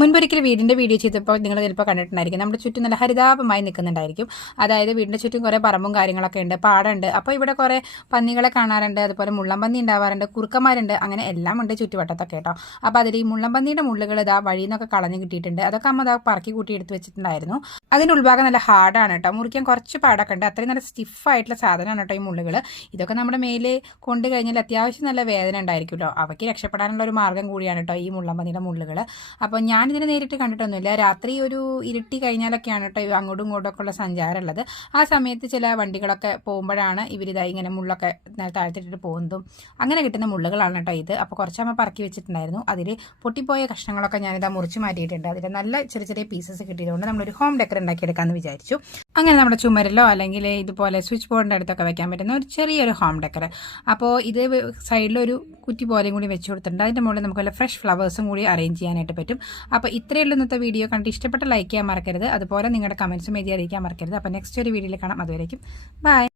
മുൻപൊരിക്കൽ വീടിൻ്റെ വീഡിയോ ചെയ്തപ്പോൾ നിങ്ങൾ ചിലപ്പോൾ കണ്ടിട്ടുണ്ടായിരിക്കും. നമ്മുടെ ചുറ്റും നല്ല ഹരിതാപമായി നിൽക്കുന്നുണ്ടായിരിക്കും. അതായത് വീടിൻ്റെ ചുറ്റും കുറേ പറമ്പും കാര്യങ്ങളൊക്കെ ഉണ്ട്, പാടമുണ്ട്. അപ്പോൾ ഇവിടെ കുറേ പന്നികളെ കാണാറുണ്ട്, അതുപോലെ മുള്ളംപന്നി ഉണ്ടാവാറുണ്ട്, കുറുക്കന്മാരുണ്ട്, അങ്ങനെ എല്ലാം ഉണ്ട് ചുറ്റുവട്ടത്തൊക്കെ കേട്ടോ. അപ്പോൾ അതിൽ ഈ മുള്ളംപന്നിയുടെ മുള്ളുകൾ ഇതാ വഴിയിൽ നിന്നൊക്കെ കളഞ്ഞ് കിട്ടിയിട്ടുണ്ട്. അതൊക്കെ അമ്മ ഇതാ പറക്കി കൂട്ടി എടുത്ത് വെച്ചിട്ടുണ്ടായിരുന്നു. അതിൻ്റെ ഉൾഭാഗം നല്ല ഹാർഡാണ് കേട്ടോ, മുറിക്കാൻ കുറച്ച് പാടൊക്കെ ഉണ്ട്. അത്രയും നല്ല സ്റ്റിഫായിട്ടുള്ള സാധനമാണ് കേട്ടോ ഈ മുള്ളുകൾ. ഇതൊക്കെ നമ്മുടെ മേലെ കൊണ്ട് കഴിഞ്ഞാൽ അത്യാവശ്യം നല്ല വേദന ഉണ്ടായിരിക്കുമല്ലോ. അവയ്ക്ക് രക്ഷപ്പെടാനുള്ള ഒരു മാർഗ്ഗം കൂടിയാണ് കേട്ടോ ഈ മുള്ളംപന്നിയുടെ മുള്ളുകൾ. അപ്പോൾ ഞാനിതിനെ നേരിട്ട് കണ്ടിട്ടൊന്നുമില്ല. രാത്രി ഒരു ഇരുട്ടി കഴിഞ്ഞാലൊക്കെയാണ് കേട്ടോ അങ്ങോട്ടും ഇങ്ങോട്ടൊക്കെ ഉള്ള സഞ്ചാരം ഉള്ളത്. ആ സമയത്ത് ചില വണ്ടികളൊക്കെ പോകുമ്പോഴാണ് ഇവരിതായി ഇങ്ങനെ മുള്ളൊക്കെ താഴ്ത്തിട്ടിട്ട് പോകുന്നതും അങ്ങനെ കിട്ടുന്ന മുള്ളുകളാണ് കേട്ടോ ഇത്. അപ്പോൾ കുറച്ചമ്മ പറക്കി വെച്ചിട്ടുണ്ടായിരുന്നു. അതിൽ പൊട്ടിപ്പോയ കഷ്ണങ്ങളൊക്കെ ഞാനിതാ മുറിച്ച് മാറ്റിയിട്ടുണ്ട്. അതിൽ നല്ല ചെറിയ ചെറിയ പീസസ് കിട്ടിയതുകൊണ്ട് നമ്മളൊരു ഹോം ഡെക്കർ ഉണ്ടാക്കിയെടുക്കാമെന്ന് വിചാരിച്ചു. അങ്ങനെ നമ്മുടെ ചുമരിലോ അല്ലെങ്കിൽ ഇതുപോലെ സ്വിച്ച് ബോർഡിൻ്റെ അടുത്തൊക്കെ വെക്കാൻ പറ്റുന്ന ഒരു ചെറിയൊരു ഹോം ഡെക്കർ. അപ്പോൾ ഇത് സൈഡിലൊരു കുറ്റി പോലെയും കൂടി വെച്ച് കൊടുത്തിട്ടുണ്ട്. അതിൻ്റെ മുകളിൽ നമുക്ക് വല്ല ഫ്രഷ് ഫ്ലവേഴ്സും കൂടി അറേഞ്ച് ചെയ്യാനായിട്ട് പറ്റും. അപ്പോൾ ഇത്രയുള്ള ഇന്നത്തെ വീഡിയോ കണ്ട് ഇഷ്ടപ്പെട്ട ലൈക്ക് ചെയ്യാൻ മറക്കരുത്. അതുപോലെ നിങ്ങളുടെ കമൻസും എഴുതി അറിയിക്കാൻ മറക്കരുത്. അപ്പോൾ നെക്സ്റ്റ് ഒരു വീഡിയോയിൽ കാണാം. അതുവരേക്കും ബൈ.